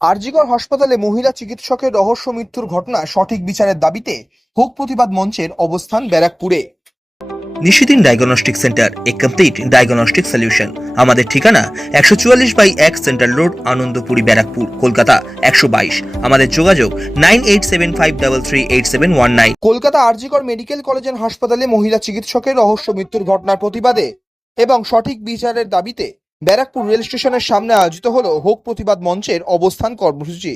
আরজিকর হাসপাতালে মহিলা চিকিৎসকের রহস্য মৃত্যুর ঘটনা সঠিক বিচারের দাবিতে হোক প্রতিবাদ মঞ্চের অবস্থান ব্যারাকপুরে। Nishidin diagnostic centre a complete diagnostic solution. আমাদের ঠিকানা একশো চুয়াল্লিশ বাই এক সেন্ট্রাল রোড আনন্দপুরি ব্যারাকপুর কলকাতা একশো বাইশ। আমাদের যোগাযোগ nine eight seven five double three eight seven one nine. Kolkata R G Kar medical college হাসপাতালে মহিলা চিকিৎসকের রহস্য মৃত্যুর ঘটনার প্রতিবাদে এবং সঠিক বিচারের দাবিতে ব্যারাকপুর রেল স্টেশনের সামনে আয়োজিত হলো হোক প্রতিবাদ মঞ্চের অবস্থান কর্মসূচি।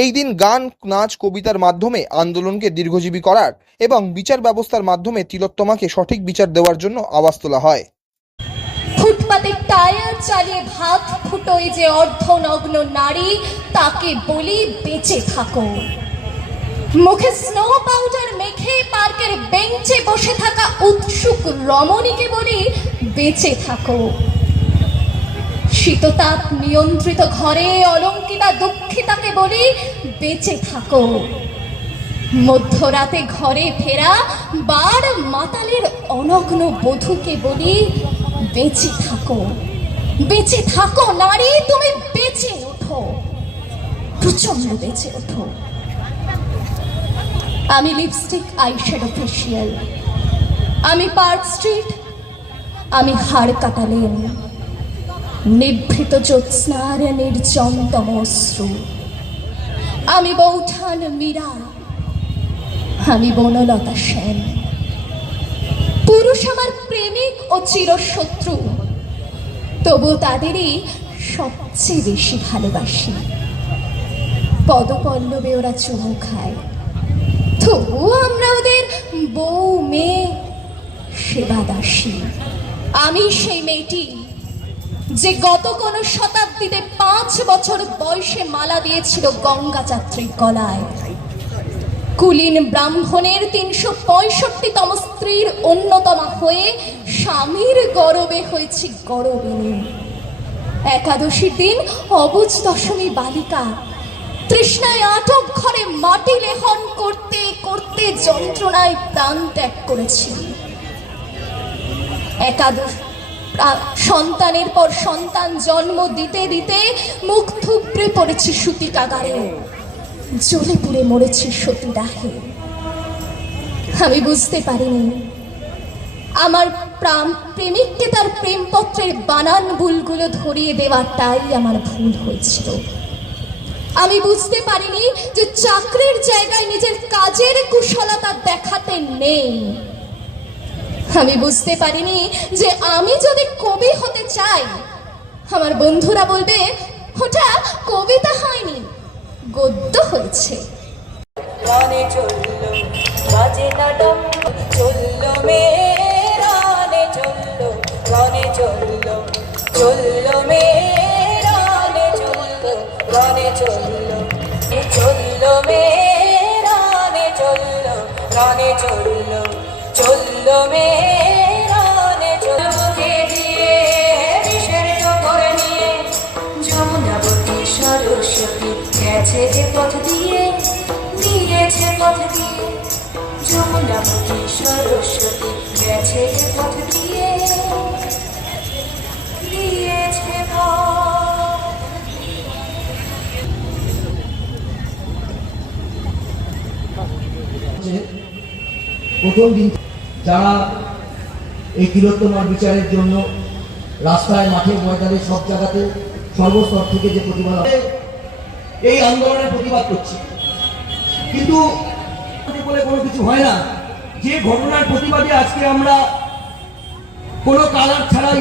এই দিন গান, নাচ, কবিতার মাধ্যমে আন্দোলনকে দীর্ঘজীবী করার এবং বিচার ব্যবস্থার মাধ্যমে তিলোত্তমাকে সঠিক বিচার দেওয়ার জন্য আওয়াজ তোলা হয়। ফুটপাতে টায়ার চালিয়ে ভাত ফুটোয় যে অর্ধনগ্ন নারী, তাকে বলি বেঁচে থাকো। মুখে স্নো পাউডার মেখে পার্কের বেঞ্চে বসে থাকা উৎসুক রমণীকে বলি বেঁচে থাকো। শীততাপ নিয়ন্ত্রিত ঘরে অলঙ্কিতা দুঃখিতাকে বলি, বেঁচে থাকো। মধ্যরাতে ঘরে ফেরা বার মাতালের অনগ্ন বধূকে বলি, বেঁচে থাকো। বেঁচে থাকো, নারী, তুমি বেঁচে ওঠো। প্রচণ্ড বেঁচে ওঠো। আমি লিপস্টিক আই আইশ্যাডো ফেশিয়াল আমি পার্ক স্ট্রিট আমি হাড় কাটালেন নিভৃত জ্যোৎস্নার নির্জনতম অশ্রু। আমি বৌঠান মীরা, আমি বনলতা সেন। পুরুষ আমার প্রেমিক ও চিরশত্রু তবু তাদেরই সবচেয়ে বেশি ভালোবাসি। পদপল্লবে ওরা চুমু খায়, তবুও আমরা ওদের বউ মেয়ে সেবা দাসী আমি সেই মেয়েটি যে গত কোন শতাব্দীতে পাঁচ বছর বয়সে মালা দিয়েছিল গঙ্গা যাত্রীর গলায়। কুলীন ব্রাহ্মণের তিনশো পঁয়ষট্টিতম স্ত্রীর অন্যতমা হয়ে স্বামীর গরবে হয়েছি গরবিনী। একাদশীর দিন অবুজ দশমী বালিকা, তৃষ্ণায় আটক ঘরে মাটি লেহন করতে করতে যন্ত্রণায় প্রাণ ত্যাগ করেছি। একাদশ সন্তানের পর সন্তান জন্ম দিতে দিতে মুখ থুবড়ে পড়েছি সুতি কাগারে জ্বলে পুড়ে মরেছি সতী দাহে আমি বুঝতে পারিনি। আমার প্রাণ প্রেমিককে তার প্রেমপত্রের বানান ভুলগুলো ধরিয়ে দেওয়াটাই আমার ভুল হয়েছিল। আমি বুঝতে পারিনি যে চাকরির জায়গায় নিজের কাজের কুশলতা দেখাতে নেই। আমি বুঝতে পারিনি যে আমি যদি কবি হতে চাই, আমার বন্ধুরা বলবে, ওটা কবিতা হয়নি, গদ্য হয়েছে। চলল চলল চলল চলল মেরানে দিয়েছে পথ দিয়ে যমুনাবতী সরস্বতী গেছে পথ দিয়ে, দিয়েছে প্রথম দিন যারা এই তিলোত্তমার বিচারের জন্য রাস্তায়, মাঠে, ময়দানে সব জায়গাতে সর্বস্তর থেকে যে প্রতিবাদ এই আন্দোলনের প্রতিবাদ করছে। কিন্তু বলে কোনো কিছু হয় না। যে ঘটনার প্রতিবাদে আজকে আমরা কোনো কালার ছাড়াই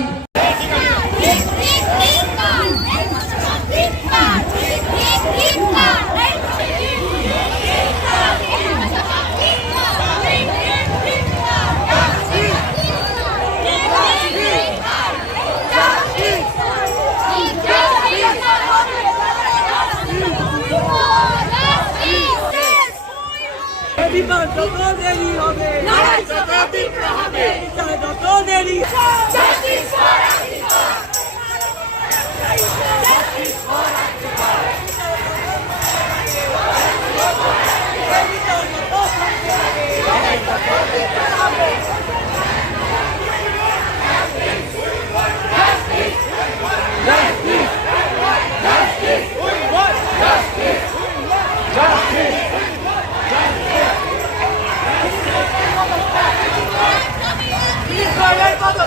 বিচার যত দেরি হবে বিচার যত দেরি Justice!